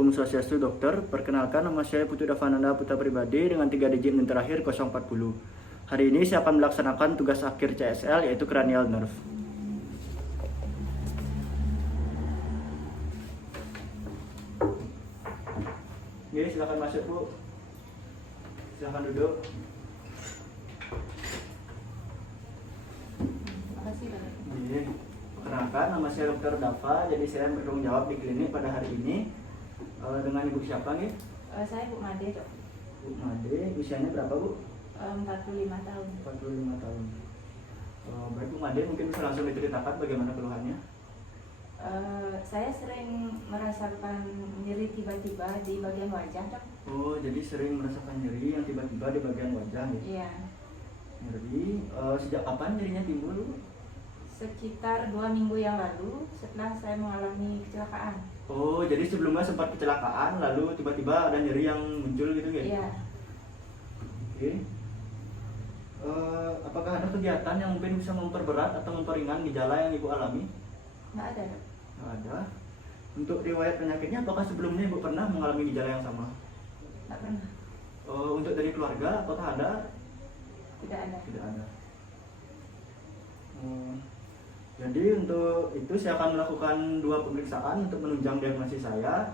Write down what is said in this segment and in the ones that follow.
Om Swastiastu Dokter, perkenalkan nama saya Putu Davananda Putra Pribadi dengan 3 digit NIM terakhir 040. Hari ini saya akan melaksanakan tugas akhir CSL yaitu cranial nerve. Oke, silakan masuk Bu. Silakan duduk. Makasih banyak. Iya. Perkenalkan, nama saya Dr. Dava, jadi saya bertanggung jawab di klinik pada hari ini. Dengan Ibu siapa nih? Saya Bu Made, Dok. Bu Made, usianya berapa Bu? 45 tahun. 45 tahun. Baik Bu Made, mungkin bisa langsung diceritakan bagaimana keluhannya? Saya sering merasakan nyeri tiba-tiba di bagian wajah, Dok. Oh, jadi sering merasakan nyeri yang tiba-tiba di bagian wajah nih? Iya. Nyeri, sejak kapan nyerinya timbul Bu? Sekitar 2 minggu yang lalu setelah saya mengalami kecelakaan. Oh, jadi sebelumnya sempat kecelakaan, lalu tiba-tiba ada nyeri yang muncul gitu ya? Iya. Oke. Apakah ada kegiatan yang mungkin bisa memperberat atau memperingan gejala yang Ibu alami? Nggak ada, Dok. Nggak ada. Untuk riwayat penyakitnya, apakah sebelumnya Ibu pernah mengalami gejala yang sama? Nggak pernah. Untuk dari keluarga, apakah ada? Tidak ada. Tidak ada. Jadi untuk itu saya akan melakukan 2 pemeriksaan untuk menunjang diagnosis saya.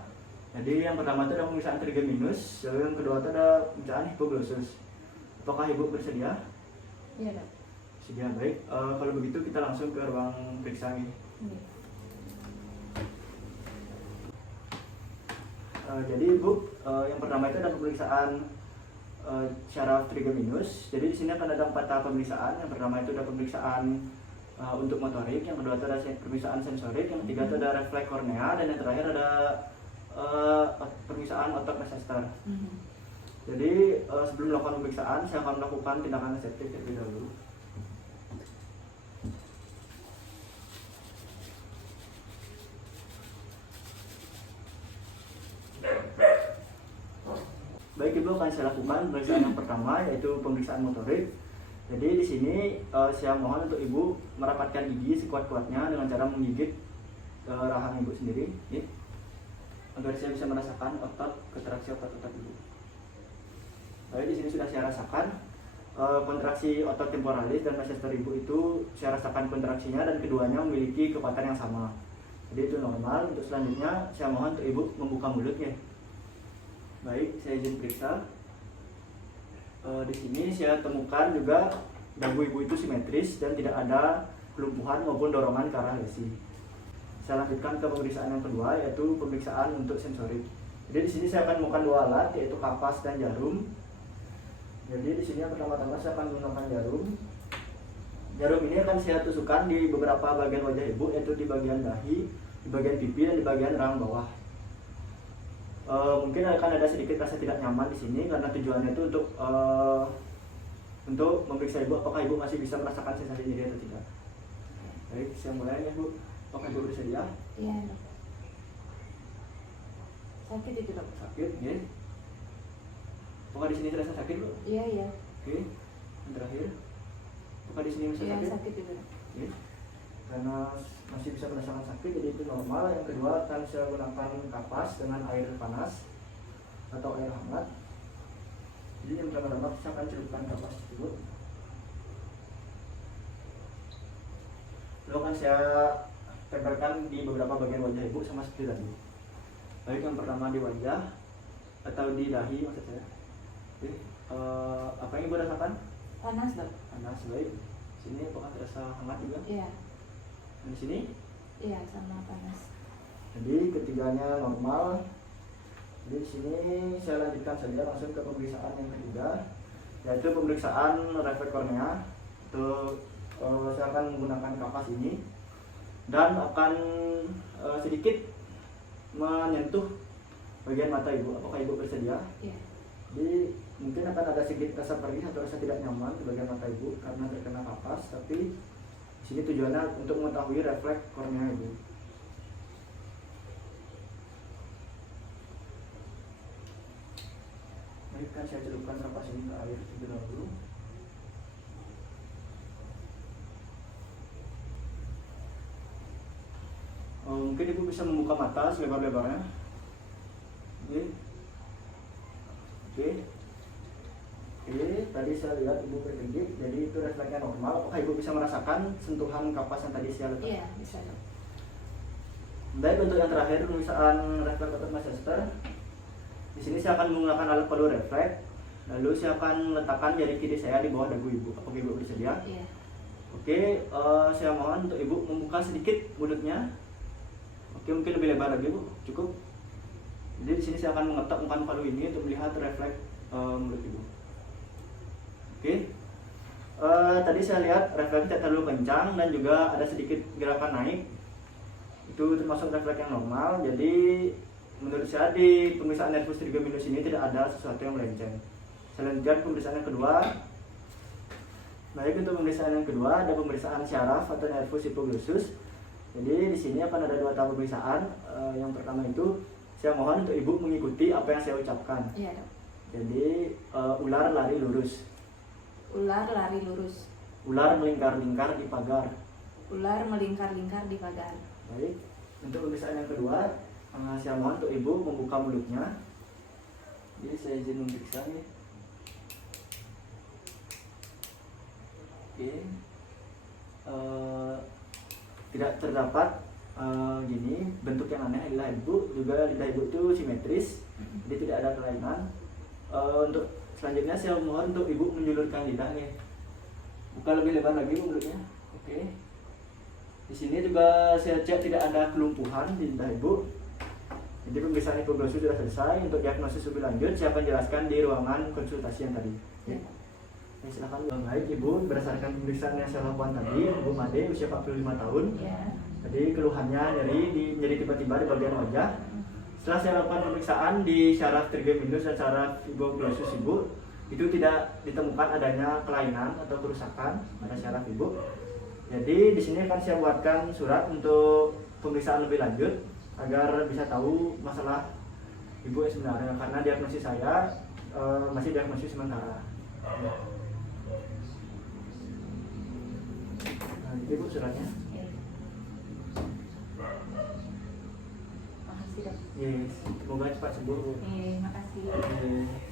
Jadi yang pertama itu ada pemeriksaan trigeminus, yang kedua itu ada pemeriksaan hipoglossus. Apakah Ibu bersedia? Iya, Dok. Sedia, baik. Kalau begitu kita langsung ke ruang periksa ini. Iya. Jadi Ibu, yang pertama itu ada pemeriksaan syaraf trigeminus. Jadi di sini akan ada 4 tahap pemeriksaan. Yang pertama itu ada pemeriksaan untuk motorik, yang kedua itu ada pemeriksaan sensorik, yang ketiga itu ada refleks kornea, dan yang terakhir ada pemeriksaan otot Leicester. Jadi sebelum melakukan pemeriksaan, saya akan melakukan tindakan reseptif terlebih dahulu. Baik Ibu, akan saya lakukan pemeriksaan yang pertama yaitu pemeriksaan motorik. Jadi di sini saya mohon untuk Ibu merapatkan gigi sekuat-kuatnya dengan cara menggigit rahang Ibu sendiri, ya, agar saya bisa merasakan kontraksi otot-otot Ibu. Baik, di sini sudah saya rasakan kontraksi otot temporalis dan Leicester Ibu itu saya rasakan kontraksinya dan keduanya memiliki kekuatan yang sama. Jadi itu normal. Untuk selanjutnya saya mohon untuk Ibu membuka mulutnya. Baik, saya izin periksa. Di sini saya temukan juga dagu Ibu itu simetris dan tidak ada kelumpuhan maupun dorongan ke arah lesi. Saya lanjutkan ke pemeriksaan yang kedua yaitu pemeriksaan untuk sensorik. Jadi di sini saya akan menggunakan 2 alat yaitu kapas dan jarum. Jadi di sini yang pertama-tama saya akan menggunakan jarum. Jarum ini akan saya tusukkan di beberapa bagian wajah Ibu, yaitu di bagian dahi, di bagian pipi, dan di bagian rahang bawah. Mungkin akan ada sedikit rasa tidak nyaman di sini karena tujuannya itu untuk memeriksa Ibu apakah Ibu masih bisa merasakan sensasi nyeri atau tidak. Baik, saya mulai ya Bu. Apakah Ibu bersedia? Iya, Dok. Sakit itu, Dok. Sakit, ya. Apakah di sini terasa sakit Bu? Iya, iya. Oke. Yang terakhir, apakah di sini masih Iya, sakit? sakit itu, Dok. Oke. Karena masih bisa merasakan sakit, jadi itu normal. Yang kedua akan saya gunakan kapas dengan air panas atau air hangat. Jadi yang pertama saya akan celupkan kapas dulu. Lalu akan saya tempelkan di beberapa bagian wajah Ibu sama seperti tadi. Baik, yang pertama di wajah atau di dahi maksud saya. Oke. Apa yang Ibu rasakan? Panas, Dok. Panas, baik. Sini apakah terasa hangat juga? Iya. Di sini? Iya, sama panas. Jadi ketiganya normal. Jadi di sini saya lanjutkan saja langsung ke pemeriksaan yang ketiga, yaitu pemeriksaan refleks kornea. Untuk saya akan menggunakan kapas ini dan akan sedikit menyentuh bagian mata Ibu. Apakah Ibu bersedia? Iya. Jadi mungkin akan ada sedikit rasa perih atau rasa tidak nyaman di bagian mata Ibu karena terkena kapas, tapi di sini tujuannya untuk mengetahui refleks kornea Ibu. Baik, kan saya celupkan kapas ini ke air terlebih dahulu. Mungkin Ibu bisa membuka mata selebar-lebarnya. Oke. Oke. Oke, tadi saya lihat ibu berkedip, jadi itu refleksnya normal. Apakah ibu bisa merasakan sentuhan kapas yang tadi saya letak? Iya, bisa dok. Baik, untuk yang terakhir pemeriksaan refleks otot Manchester. Di sini saya akan menggunakan alat palu refleks. Lalu saya akan meletakkan jari kiri saya di bawah dagu ibu. Apakah ibu bersedia? Iya. Oke, saya mohon untuk ibu membuka sedikit mulutnya. Oke, mungkin lebih lebar lagi bu, cukup. Jadi di sini saya akan mengetukkan palu ini untuk melihat refleks mulut ibu. Oke, tadi saya lihat refleks tidak terlalu kencang dan juga ada sedikit gerakan naik. Itu termasuk refleks yang normal. Jadi menurut saya di pemeriksaan nervus trigeminus ini tidak ada sesuatu yang melenceng. Selanjutnya pemeriksaan yang kedua. Baik, untuk pemeriksaan yang kedua ada pemeriksaan syaraf atau nervus hypoglossus. Jadi di sini akan ada 2 tahap pemeriksaan. Yang pertama itu saya mohon untuk ibu mengikuti apa yang saya ucapkan. Iya dok. Jadi ular lari lurus. Ular lari lurus. Ular melingkar-lingkar di pagar. Ular melingkar-lingkar di pagar. Baik, untuk pemeriksaan yang kedua saya mohon untuk ibu membuka mulutnya. Jadi saya izin memeriksa nih. Oke. Tidak terdapat gini bentuk yang aneh adalah ibu, juga lidah ibu itu simetris, jadi tidak ada kelainan. Untuk selanjutnya saya mohon untuk ibu menjulurkan lidahnya, buka lebih lebar lagi mulutnya. Oke. Di sini juga saya cek tidak ada kelumpuhan di lidah ibu. Jadi pemeriksaan hipoglossus sudah selesai. Untuk diagnosis lebih lanjut saya akan jelaskan di ruangan konsultasi yang tadi. Iya. Silakan. Baik ibu, berdasarkan pemeriksaan yang saya lakukan tadi, ibu Made usia 45 tahun. Iya. Tadi keluhannya nyeri tiba-tiba di bagian wajah. Setelah saya lakukan pemeriksaan di syaraf trigeminus dan syaraf hipoglossus ibu, itu tidak ditemukan adanya kelainan atau kerusakan pada syaraf ibu. Jadi di sini akan saya buatkan surat untuk pemeriksaan lebih lanjut agar bisa tahu masalah ibu yang sebenarnya, karena diagnosis saya masih diagnosis sementara. Nah, itu bu suratnya. Iya. Makasih dok. Yes, semoga cepat sembuh bu. Makasih. Yes.